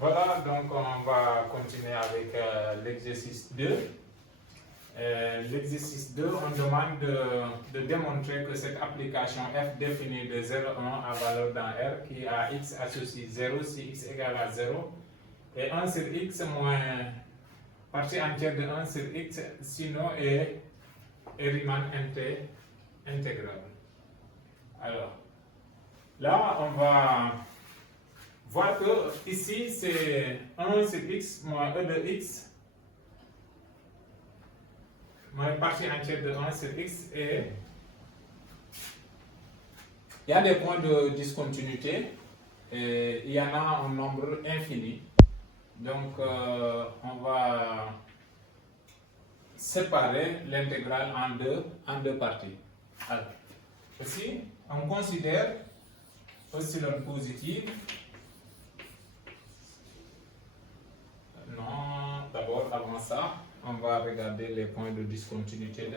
Voilà, donc on va continuer avec l'exercice 2. L'exercice 2, on demande de démontrer que cette application f définie de 0,1 à valeur dans R qui a x associé 0 si x égale à 0 et 1 sur x moins partie entière de 1 sur x sinon est Riemann intégrable. Alors, là on va voir que ici c'est 1 sur x moins e de x moins partie entière de 1 sur x et il y a des points de discontinuité et il y en a un nombre infini. Donc on va séparer l'intégrale en deux parties. Alors, ici on considère epsilon positive. Non, d'abord avant ça, on va regarder les points de discontinuité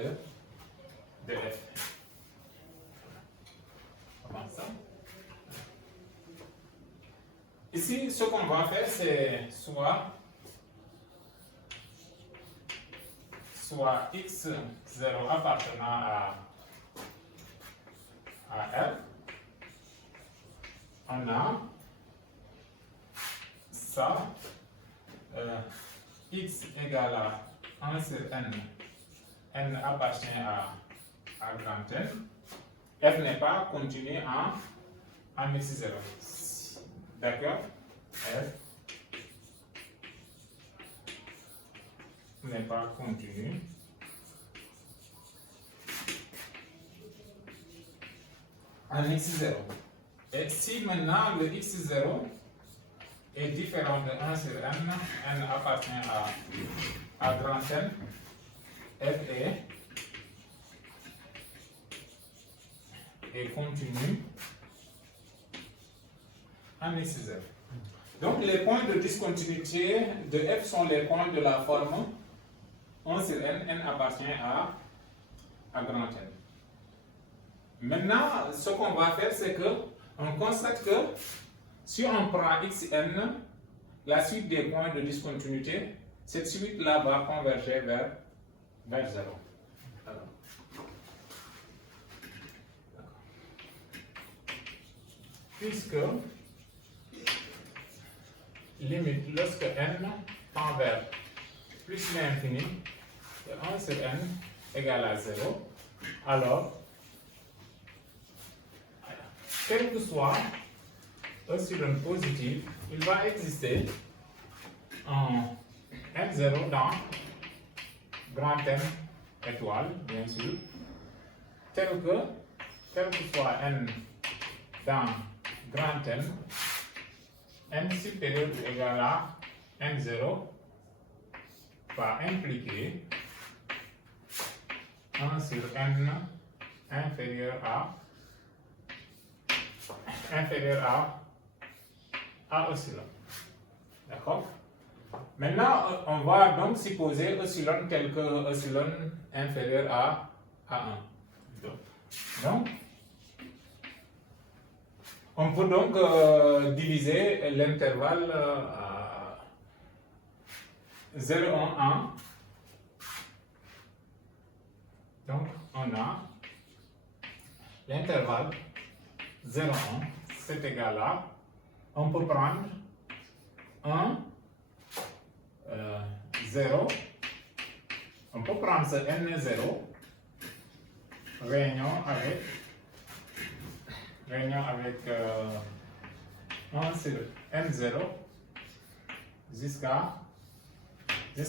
de f. Avant ça. Ici, ce qu'on va faire, c'est soit x0 appartenant à R, on a ça, x égale à 1 sur n appartient à grand N, f n'est pas continu en x0. D'accord? F n'est pas continu en x0. Et si maintenant le x0 est différent de 1 sur n appartient à grand N, f est continu en x0. Donc les points de discontinuité de f sont les points de la forme 1 sur n appartient à grand N. Maintenant, ce qu'on va faire, c'est que on constate que si on prend xn, la suite des points de discontinuité, cette suite-là va converger vers 0. Alors. Puisque limite lorsque n tend vers plus l'infini de 1 sur n égale à 0, alors quel que soit epsilon positif, il va exister un n0 dans grand N étoile, bien sûr, tel que soit n dans grand n supérieur ou égal à n0 va impliquer 1 sur n inférieur à epsilon. D'accord? Maintenant, on va donc supposer epsilon tel que epsilon inférieur à 1. Donc, on peut donc diviser l'intervalle 0,1. Donc, on a l'intervalle 0,1, c'est égal à, on peut prendre 1, 0, on peut prendre ce n0, réunion avec 1 sur n0 jusqu'à 1.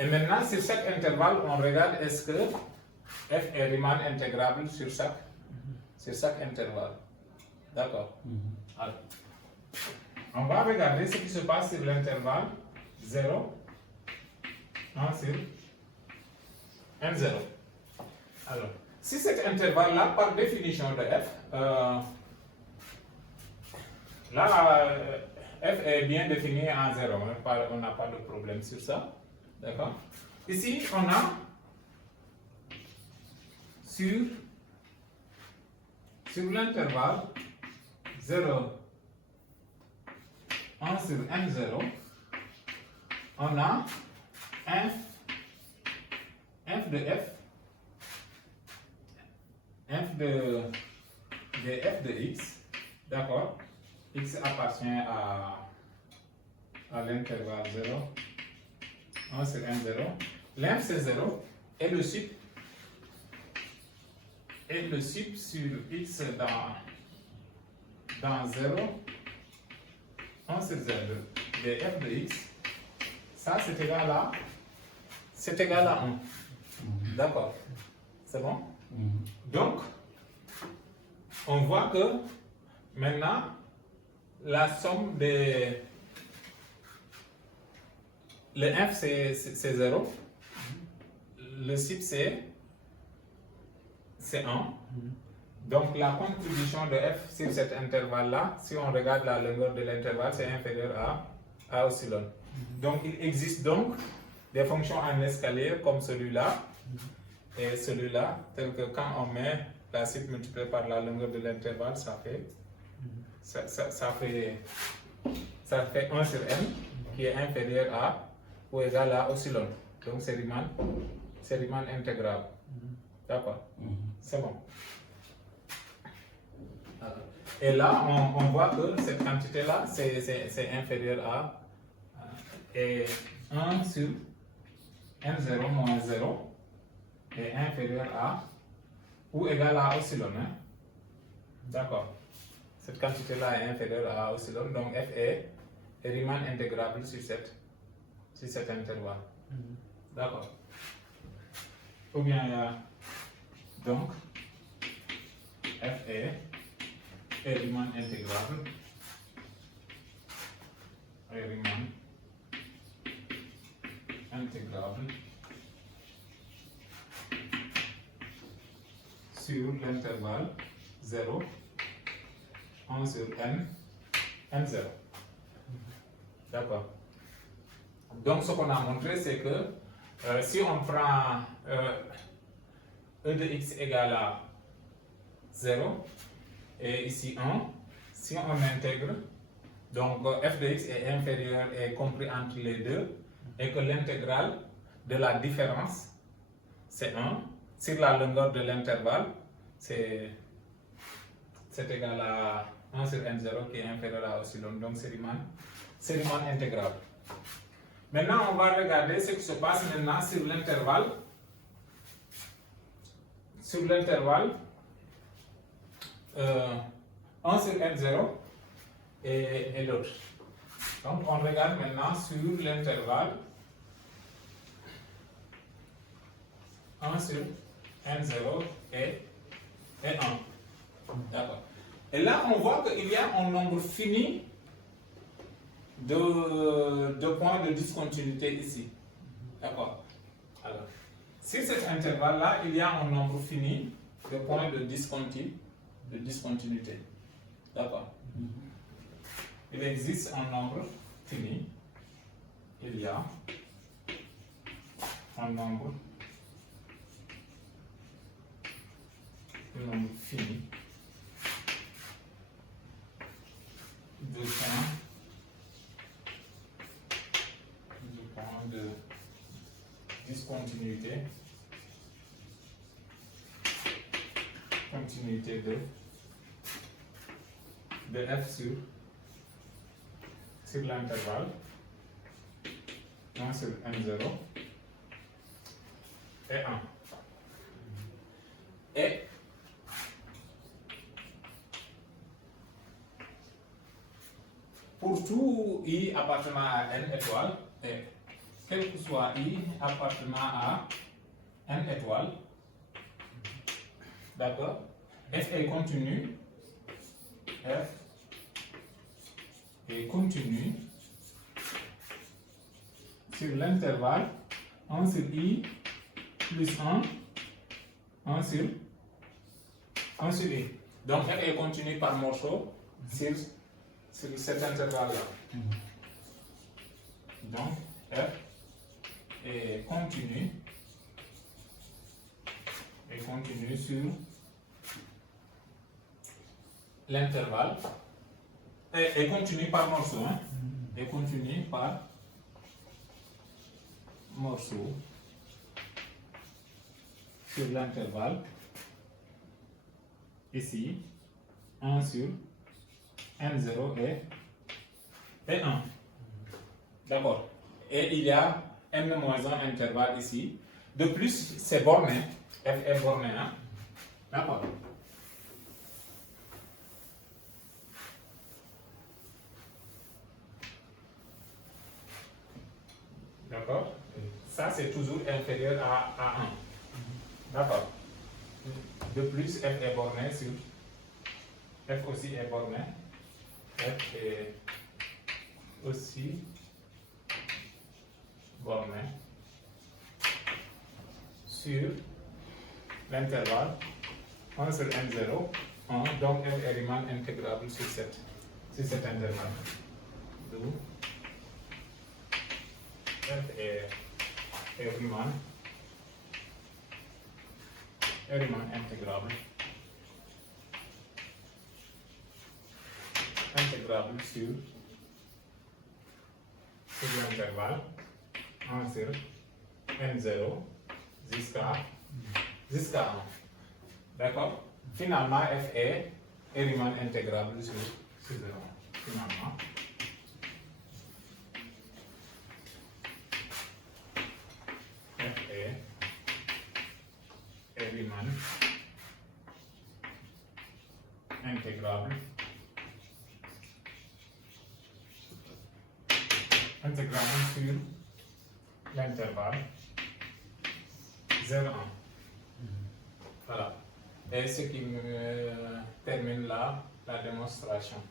Et maintenant, sur chaque intervalle, on regarde est-ce que f est Riemann intégrable sur chaque intervalle. D'accord? Alors, on va regarder ce qui se passe sur l'intervalle 0, 1 sur n0. Alors, si cet intervalle-là, par définition de f, f est bien défini en 0, on n'a pas de problème sur ça. D'accord? Ici, on a sur l'intervalle 0, 1 sur n0, on a f de f, f de f de x, d'accord? X appartient à l'intervalle 0, 1 sur n0. L'inf c'est 0 et le sup sur x dans 0, 1 sur 0 de f de x, ça c'est égal à 1. D'accord? C'est bon? Donc, on voit que maintenant, la somme des... Le f c'est 0, le sup c'est 1. Donc la contribution de f sur cet intervalle-là, si on regarde la longueur de l'intervalle, c'est inférieur à epsilon. Donc il existe donc des fonctions en escalier comme celui-là et celui-là, tel que quand on met la sup multipliée par la longueur de l'intervalle, ça fait 1 sur n qui est inférieur à ou égal à epsilon. Donc c'est Riemann intégrable. D'accord? C'est bon. Et là, on voit que cette quantité-là, c'est inférieur à et 1 sur n0 moins 0 est inférieur à ou égal à epsilon. Hein? D'accord. Cette quantité-là est inférieure à epsilon, donc f est Riemann intégrable sur cet intervalle. D'accord. Ou bien il y a donc f est Riemann intégrable. Riemann intégrable sur l'intervalle 0, 1 sur n0. D'accord. Donc ce qu'on a montré, c'est que si on prend e de x égale à 0 et ici 1, si on intègre, donc f de x est inférieur et compris entre les deux, et que l'intégrale de la différence, c'est 1, sur la longueur de l'intervalle, c'est égal à 1 sur n0 qui est inférieur à epsilon, donc c'est Riemann intégrable. Maintenant, on va regarder ce qui se passe maintenant sur l'intervalle. Sur l'intervalle 1 sur n0 et l'autre. Donc, on regarde maintenant sur l'intervalle 1 sur n0 et 1. D'accord. Et là, on voit qu'il y a un nombre fini de points de discontinuité ici. D'accord. Alors, sur cet intervalle-là, il y a un nombre fini de points de discontinuité. D'accord. Il existe un nombre fini. Il y a un nombre fini de points de discontinuité, de f sur l'intervalle 1 sur n0 et 1. Et pour tout i appartenant à n étoiles, et quel que soit i appartenant à n étoiles, d'accord, f est continu, sur l'intervalle 1 sur i plus 1 sur i. Donc f est continu par morceau sur cet intervalle-là. Donc f est continu sur l'intervalle et continu par morceau. Hein? et continue par morceau sur l'intervalle ici 1 sur n0 et 1. D'accord. Et il y a n-1 intervalle ici. De plus, c'est borné. F est borné. Hein? D'accord. D'accord. Ça, c'est toujours inférieur à 1. D'accord. De plus, F est borné sur... F aussi est borné. F est aussi borné sur l'intervalle 1 sur n0, 1, donc F est Riemann intégrable sur cet intervalle. D'où F est Riemann intégrable sur l'intervalle 1 sur n0 jusqu'à 1. D'accord? Finalement, F est Riemann intégrable sur 0. Finalement. F est Riemann intégrable sur l'intervalle 0,1. Voilà. Et ce qui me termine là, la démonstration.